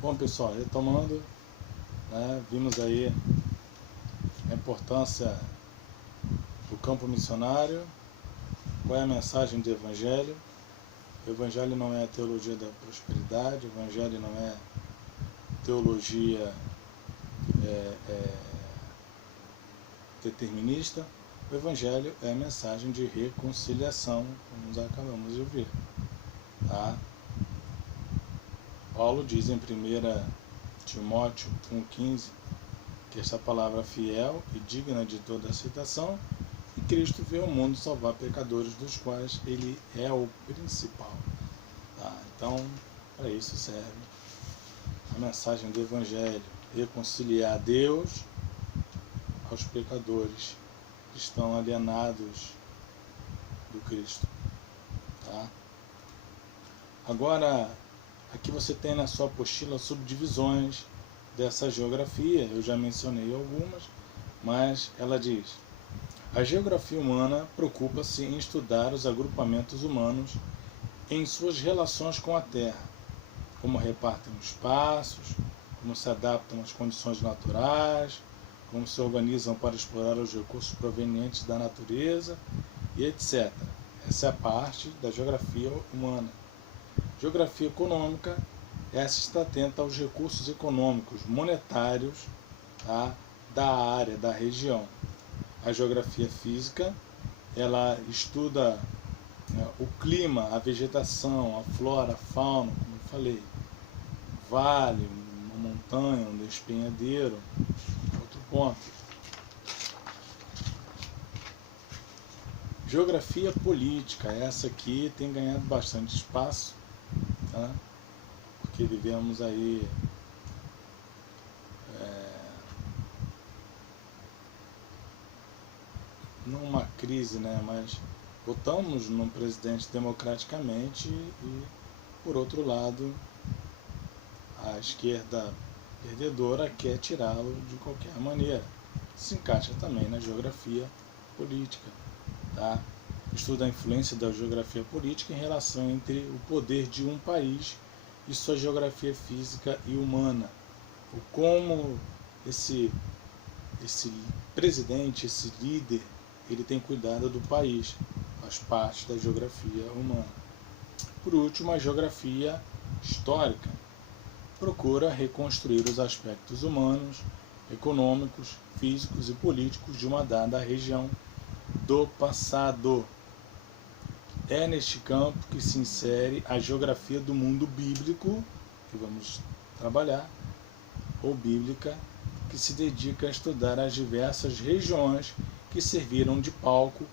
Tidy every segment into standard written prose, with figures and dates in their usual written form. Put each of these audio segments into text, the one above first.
Bom, pessoal, retomando, vimos aí a importância do campo missionário, qual é a mensagem do Evangelho. O Evangelho não é a teologia da prosperidade, o Evangelho não é teologia determinista, o Evangelho é a mensagem de reconciliação, como nós acabamos de ouvir. Tá? Paulo diz em 1 Timóteo 1,15 que esta palavra é fiel e digna de toda aceitação, e Cristo veio ao mundo salvar pecadores, dos quais ele é o principal. Tá? Então, para isso serve a mensagem do Evangelho, reconciliar Deus aos pecadores que estão alienados do Cristo. Tá? Agora, aqui você tem na sua apostila subdivisões dessa geografia, eu já mencionei algumas, mas ela diz: a geografia humana preocupa-se em estudar os agrupamentos humanos em suas relações com a Terra, como repartem os espaços, como se adaptam às condições naturais, como se organizam para explorar os recursos provenientes da natureza, e etc. Essa é a parte da geografia humana. Geografia econômica, essa está atenta aos recursos econômicos, monetários, tá, da área, da região. A geografia física, ela estuda o clima, a vegetação, a flora, a fauna, como eu falei, vale, uma montanha, um despenhadeiro, outro ponto. Geografia política, essa aqui tem ganhado bastante espaço, tá? Porque vivemos aí numa crise, mas votamos num presidente democraticamente e, por outro lado, a esquerda perdedora quer tirá-lo de qualquer maneira. Se encaixa também na geografia política. Tá? Estuda a influência da geografia política em relação entre o poder de um país e sua geografia física e humana. O como esse presidente, esse líder, ele tem cuidado do país, faz parte da geografia humana. Por último, a geografia histórica procura reconstruir os aspectos humanos, econômicos, físicos e políticos de uma dada região do passado. É neste campo que se insere a geografia do mundo bíblico, que vamos trabalhar, ou bíblica, que se dedica a estudar as diversas regiões que serviram de palco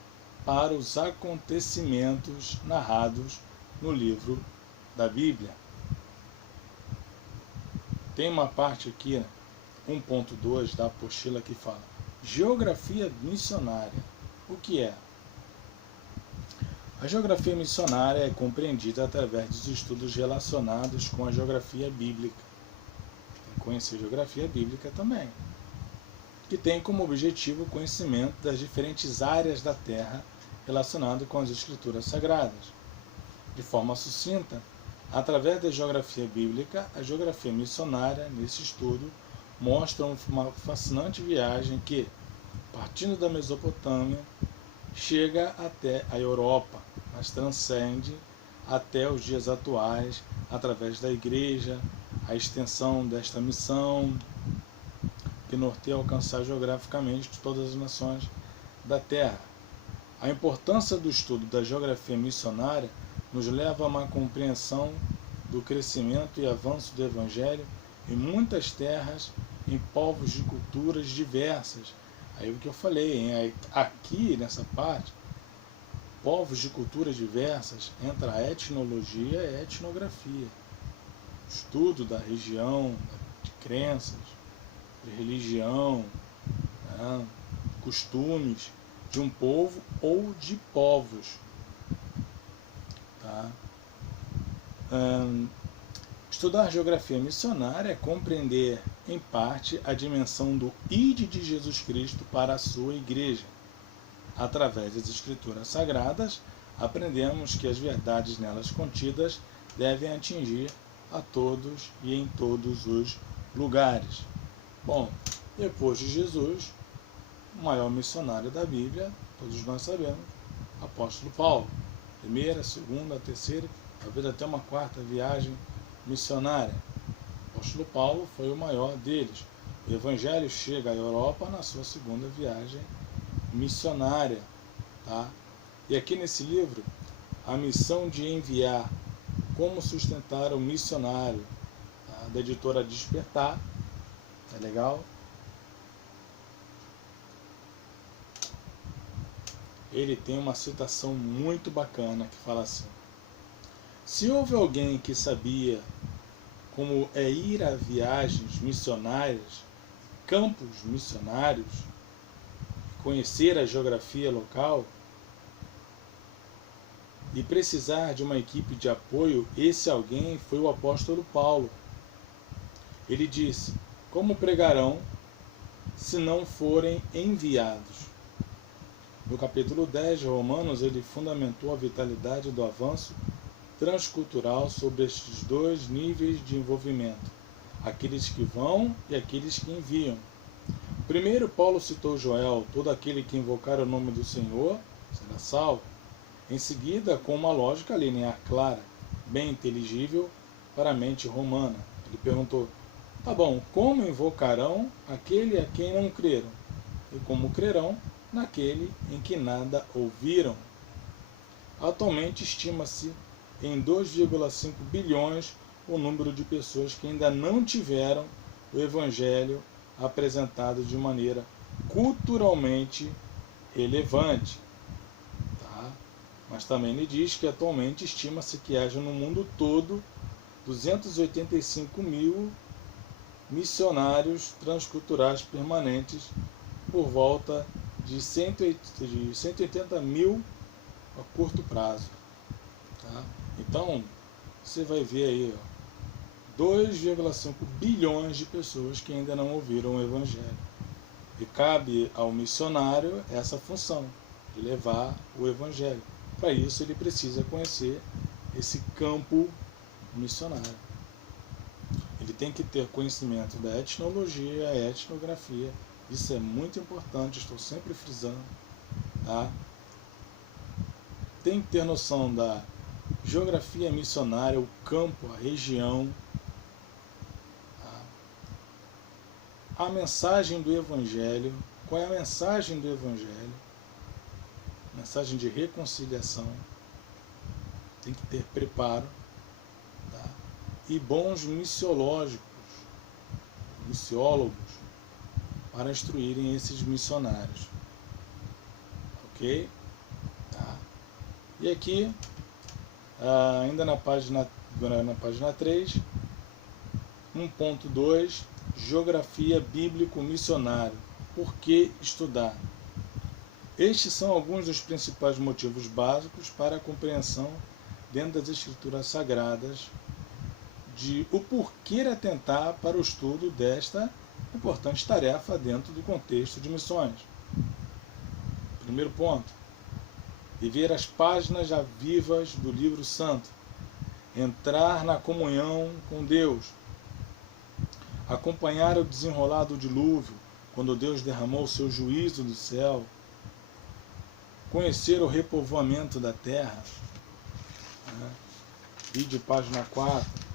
para os acontecimentos narrados no livro da Bíblia. Tem uma parte aqui, 1.2 da apostila, que fala geografia missionária. O que é? A geografia missionária é compreendida através dos estudos relacionados com a geografia bíblica. Tem que conhecer a geografia bíblica também, que tem como objetivo o conhecimento das diferentes áreas da Terra relacionado com as Escrituras Sagradas. De forma sucinta, através da geografia bíblica, a geografia missionária, nesse estudo, mostra uma fascinante viagem que, partindo da Mesopotâmia, chega até a Europa, mas transcende até os dias atuais, através da Igreja, a extensão desta missão, que norteia alcançar geograficamente todas as nações da Terra. A importância do estudo da geografia missionária nos leva a uma compreensão do crescimento e avanço do Evangelho em muitas terras, em povos de culturas diversas. Aí o que eu falei, aqui nessa parte, povos de culturas diversas, entra a etnologia e a etnografia. Estudo da região, de crenças, de religião, costumes de um povo ou de povos. Tá? Estudar geografia missionária é compreender, em parte, a dimensão do ide de Jesus Cristo para a sua igreja. Através das Escrituras Sagradas, aprendemos que as verdades nelas contidas devem atingir a todos e em todos os lugares. Bom, depois de Jesus, o maior missionário da Bíblia, todos nós sabemos, apóstolo Paulo. Primeira, segunda, terceira, talvez até uma quarta viagem missionária. O apóstolo Paulo foi o maior deles. O evangelho chega à Europa na sua segunda viagem missionária. Tá? E aqui nesse livro, a missão de enviar, como sustentar o missionário, tá? Da editora Despertar, é legal? Ele tem uma citação muito bacana que fala assim: se houve alguém que sabia como é ir a viagens missionárias, campos missionários, conhecer a geografia local e precisar de uma equipe de apoio, esse alguém foi o apóstolo Paulo. Ele disse: como pregarão se não forem enviados? No capítulo 10 de Romanos, ele fundamentou a vitalidade do avanço transcultural sobre estes dois níveis de envolvimento, aqueles que vão e aqueles que enviam. Primeiro, Paulo citou Joel: todo aquele que invocar o nome do Senhor será salvo. Em seguida, com uma lógica linear clara, bem inteligível para a mente romana, ele perguntou: tá bom, como invocarão aquele a quem não creram? E como crerão naquele em que nada ouviram? Atualmente estima-se em 2,5 bilhões o número de pessoas que ainda não tiveram o Evangelho apresentado de maneira culturalmente relevante. Tá? Mas também ele diz que atualmente estima-se que haja no mundo todo 285 mil missionários transculturais permanentes, por volta de 180 mil a curto prazo. Tá? Então, você vai ver aí 2,5 bilhões de pessoas que ainda não ouviram o Evangelho. E cabe ao missionário essa função, de levar o Evangelho. Para isso, ele precisa conhecer esse campo missionário. Ele tem que ter conhecimento da etnologia, etnografia. Isso é muito importante, estou sempre frisando. Tá? Tem que ter noção da geografia missionária, o campo, a região, a mensagem do Evangelho. Qual é a mensagem do Evangelho? Mensagem de reconciliação. Tem que ter preparo, tá? E bons missiólogos para instruírem esses missionários. Ok? Tá? E aqui, ainda na página 3, 1.2, Geografia Bíblico-Missionário. Por que estudar? Estes são alguns dos principais motivos básicos para a compreensão dentro das Escrituras Sagradas de o porquê atentar para o estudo desta importante tarefa dentro do contexto de missões. Primeiro ponto: viver as páginas já vivas do livro santo, entrar na comunhão com Deus, acompanhar o desenrolar do dilúvio, quando Deus derramou o seu juízo do céu, conhecer o repovoamento da terra, vídeo página 4,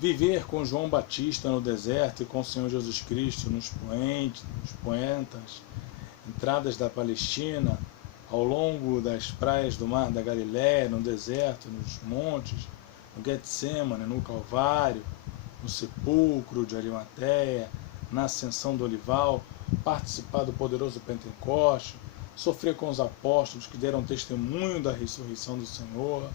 viver com João Batista no deserto e com o Senhor Jesus Cristo nos poentas, entradas da Palestina, ao longo das praias do Mar da Galiléia, no deserto, nos montes, no Getsemane, no Calvário, no sepulcro de Arimateia, na ascensão do Olival, participar do poderoso Pentecoste, sofrer com os apóstolos que deram testemunho da ressurreição do Senhor,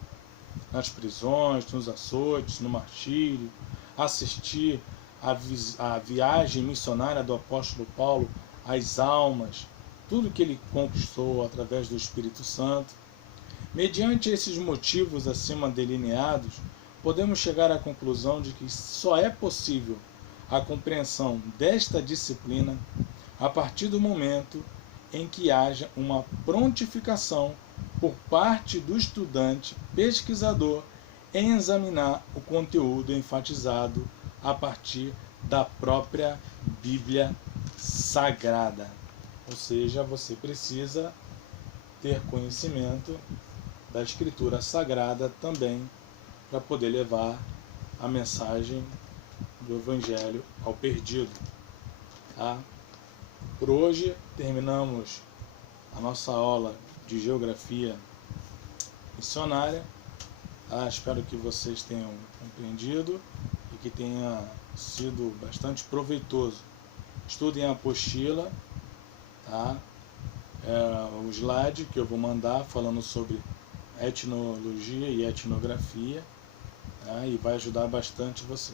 nas prisões, nos açoites, no martírio, assistir à viagem missionária do apóstolo Paulo, às almas, tudo que ele conquistou através do Espírito Santo. Mediante esses motivos acima delineados, podemos chegar à conclusão de que só é possível a compreensão desta disciplina a partir do momento em que haja uma prontificação por parte do estudante pesquisador em examinar o conteúdo enfatizado a partir da própria Bíblia Sagrada. Ou seja, você precisa ter conhecimento da Escritura Sagrada também para poder levar a mensagem do Evangelho ao perdido. Tá? Por hoje terminamos a nossa aula de Geografia Missionária. Espero que vocês tenham compreendido e que tenha sido bastante proveitoso. Estudem a apostila, tá? O slide que eu vou mandar falando sobre etnologia e etnografia, tá? E vai ajudar bastante você.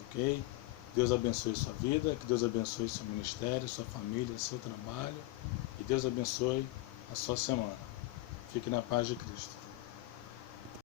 Ok? Deus abençoe sua vida, que Deus abençoe seu ministério, sua família, seu trabalho, e Deus abençoe a sua semana. Fique na paz de Cristo.